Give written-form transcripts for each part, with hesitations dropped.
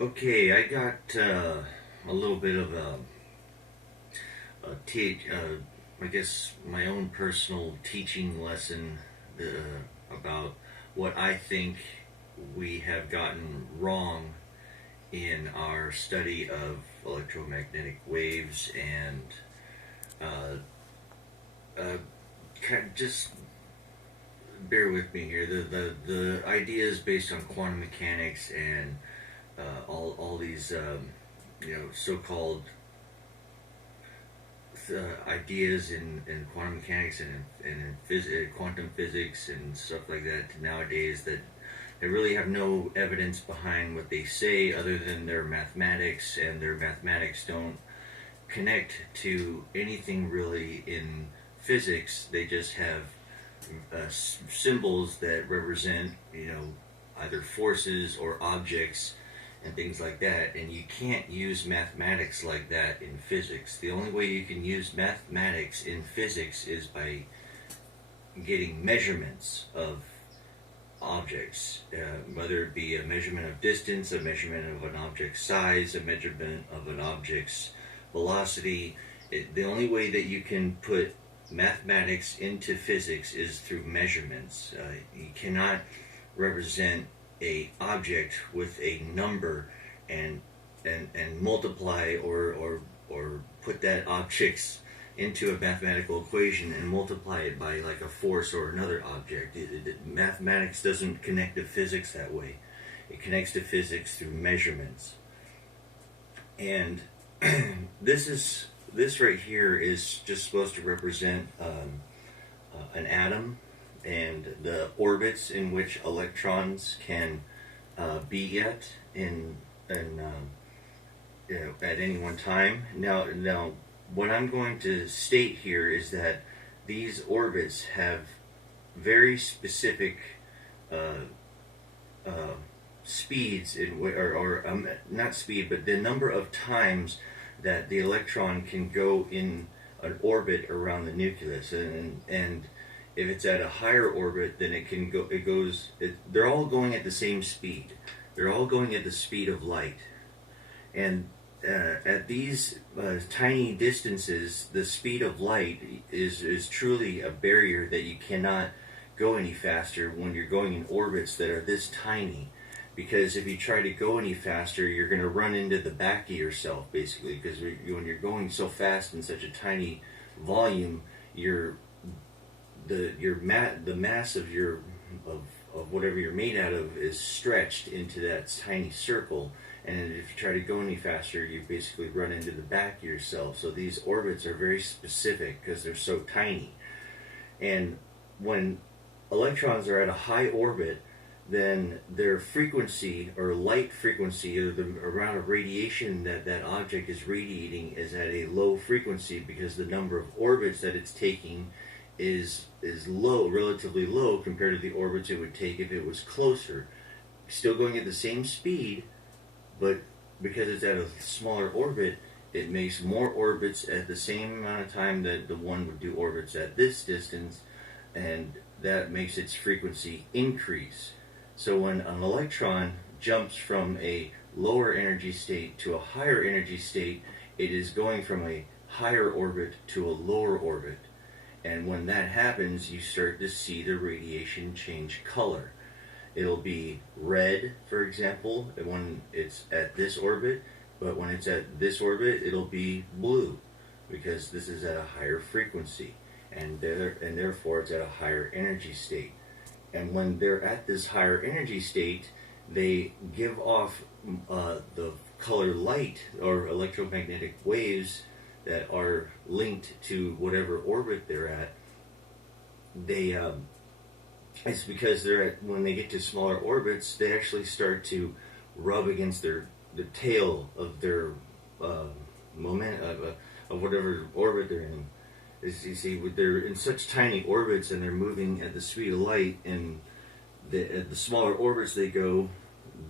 Okay, I got a little bit of I guess my own personal teaching lesson about what I think we have gotten wrong in our study of electromagnetic waves and uh, just bear with me here. The ideas based on quantum mechanics and all these so-called ideas in quantum mechanics and quantum physics and stuff like that nowadays that they really have no evidence behind what they say other than their mathematics, and their mathematics don't connect to anything really in physics. They just have symbols that represent, either forces or objects and things like that. And you can't use mathematics like that in physics. The only way you can use mathematics in physics is by getting measurements of objects, whether it be a measurement of distance, a measurement of an object's size, a measurement of an object's velocity. The only way that you can put mathematics into physics is through measurements. You cannot represent a object with a number and multiply or put that object's into a mathematical equation and multiply it by like a force or another object. Mathematics doesn't connect to physics that way. It connects to physics through measurements. And this right here is just supposed to represent an atom and the orbits in which electrons can be at at any one time. Now, what I'm going to state here is that these orbits have very specific speeds, not speed, but the number of times that the electron can go in an orbit around the nucleus, and if it's at a higher orbit, then they're all going at the same speed. They're all going at the speed of light, and at these tiny distances, the speed of light is truly a barrier that you cannot go any faster when you're going in orbits that are this tiny. Because if you try to go any faster, you're going to run into the back of yourself, basically. Because when you're going so fast in such a tiny volume, the mass of whatever you're made out of is stretched into that tiny circle. And if you try to go any faster, you basically run into the back of yourself. So these orbits are very specific because they're so tiny. And when electrons are at a high orbit, then their frequency or light frequency, or the amount of radiation that object is radiating, is at a low frequency because the number of orbits that it's taking is low, relatively low compared to the orbits it would take if it was closer. Still going at the same speed, but because it's at a smaller orbit, it makes more orbits at the same amount of time that the one would do orbits at this distance, and that makes its frequency increase. So when an electron jumps from a lower energy state to a higher energy state, it is going from a higher orbit to a lower orbit. And when that happens, you start to see the radiation change color. It'll be red, for example, when it's at this orbit, but when it's at this orbit, it'll be blue, because this is at a higher frequency, and therefore it's at a higher energy state. And when they're at this higher energy state, they give off the color light, or electromagnetic waves, that are linked to whatever orbit they're at. It's because when they get to smaller orbits, they actually start to rub against the tail of their moment of whatever orbit they're in. As you see, they're in such tiny orbits and they're moving at the speed of light, and at the smaller orbits they go,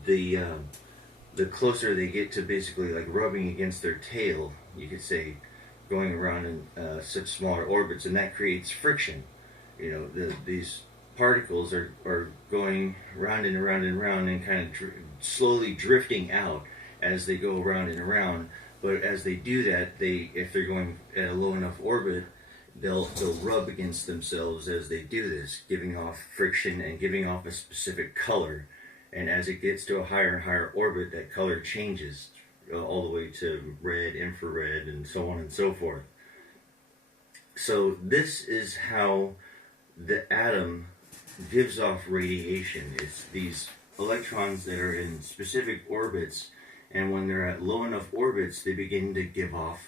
the closer they get to basically like rubbing against their tail, you could say, going around in such smaller orbits, and that creates friction. These particles are going round and round and round and kind of slowly drifting out, as they go around and around. But as they do that, if they're going at a low enough orbit, they'll rub against themselves as they do this, giving off friction and giving off a specific color. And as it gets to a higher and higher orbit, that color changes all the way to red, infrared, and so on and so forth. So this is how the atom gives off radiation. It's these electrons that are in specific orbits, and when they're at low enough orbits, they begin to give off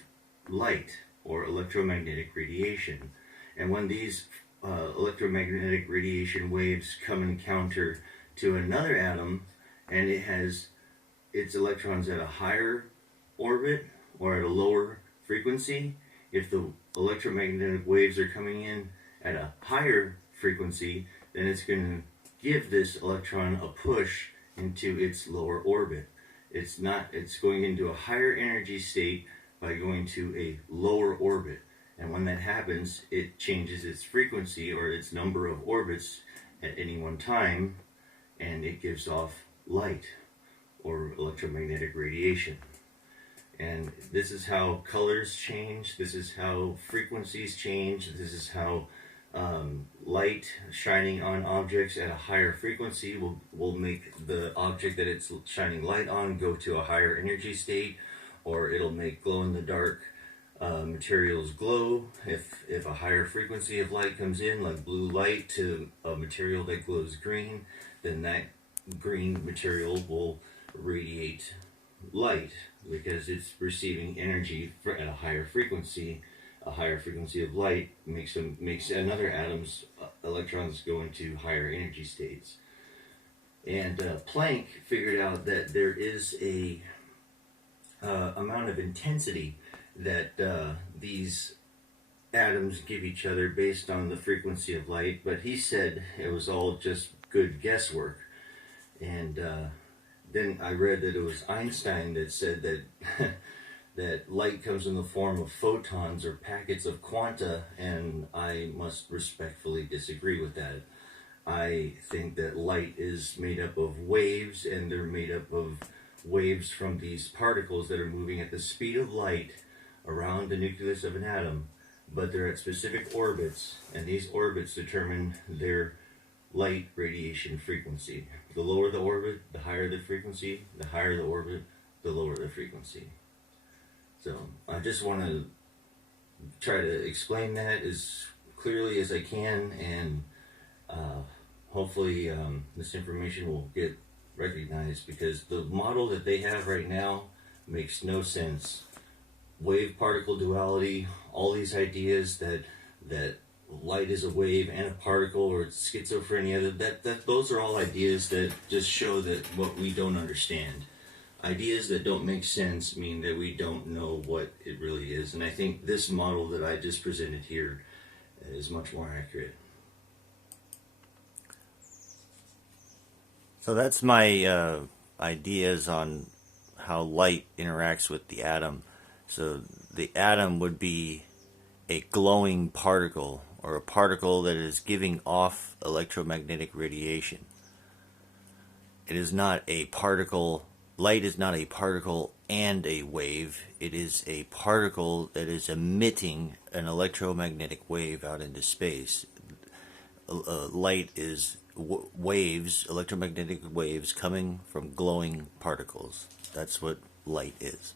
light or electromagnetic radiation. And when these electromagnetic radiation waves come and encounter to another atom, and it has its electrons at a higher orbit or at a lower frequency, if the electromagnetic waves are coming in at a higher frequency, then it's going to give this electron a push into its lower orbit. It's going into a higher energy state by going to a lower orbit. And when that happens, it changes its frequency or its number of orbits at any one time, and it gives off light or electromagnetic radiation. And this is how colors change, this is how frequencies change, this is how light shining on objects at a higher frequency will make the object that it's shining light on go to a higher energy state, or it'll make glow-in-the-dark materials glow. If a higher frequency of light comes in, like blue light, to a material that glows green, then that green material will radiate light because it's receiving energy at a higher frequency. A higher frequency of light makes another atom's electrons go into higher energy states. And Planck figured out that there is a amount of intensity that these atoms give each other based on the frequency of light, but he said it was all just good guesswork. And then I read that it was Einstein that said that that light comes in the form of photons or packets of quanta, and I must respectfully disagree with that. I think that light is made up of waves, and they're made up of waves from these particles that are moving at the speed of light around the nucleus of an atom, but they're at specific orbits, and these orbits determine their light radiation frequency. The lower the orbit, the higher the frequency. The higher the orbit, the lower the frequency. So I just want to try to explain that as clearly as I can, and hopefully this information will get recognized, because the model that they have right now makes no sense. Wave-particle duality, all these ideas that light is a wave and a particle, or it's schizophrenia, those are all ideas that just show that what we don't understand. Ideas that don't make sense mean that we don't know what it really is, and I think this model that I just presented here is much more accurate. So that's my ideas on how light interacts with the atom. So the atom would be a glowing particle, or a particle that is giving off electromagnetic radiation. It is not a particle. Light is not a particle and a wave. It is a particle that is emitting an electromagnetic wave out into space. Light is waves, electromagnetic waves coming from glowing particles. That's what light is.